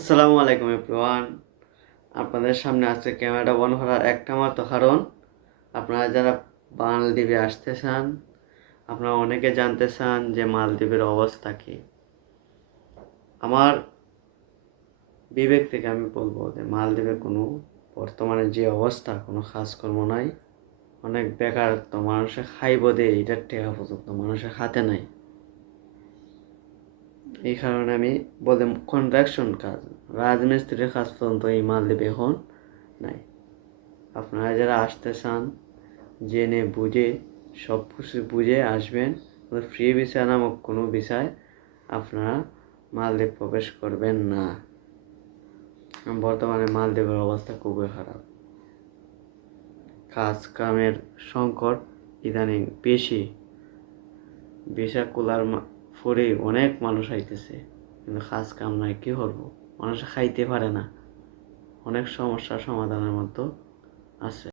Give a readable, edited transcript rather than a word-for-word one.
আসসালামু আলাইকুম এভরিওয়ান। আপনাদের সামনে আজকে ক্যামেরাটা বন্ধ করার একটা মাত্র কারণ, আপনারা যারা মালদ্বীপে আসতে চান, আপনারা অনেকে জানতে চান যে মালদ্বীপের অবস্থা কী। আমার বিবেক থেকে আমি বলবো যে মালদ্বীপে কোনো বর্তমানে যে অবস্থা, কোনো কাজকর্ম নাই, অনেক বেকারত্ব, মানুষে খাইব দিয়ে এটার টেকা পর্যন্ত মানুষের হাতে নাই। এই কারণে আমি বলতে কনস্ট্রাকশন কাজ, রাজমিস্ত্রির কাজ পর্যন্ত এই মালদ্বীপে এখন নাই। আপনারা যারা আসতে চান জেনে বুঝে সব কিছু বুঝে আসবেন। ফ্রি ভিসা নামক কোনো বিষয় আপনারা মালদ্বীপ প্রবেশ করবেন না। বর্তমানে মালদ্বীপের অবস্থা খুবই খারাপ। কাজ কামের সংকট ইদানিং বেশি। ভিসা কুলার ফরে অনেক মানুষ আইতেছে, কিন্তু কাজ কাম নাই, কী করবো? মানুষ খাইতে পারে না, অনেক সমস্যার সমাধানের মতো আছে।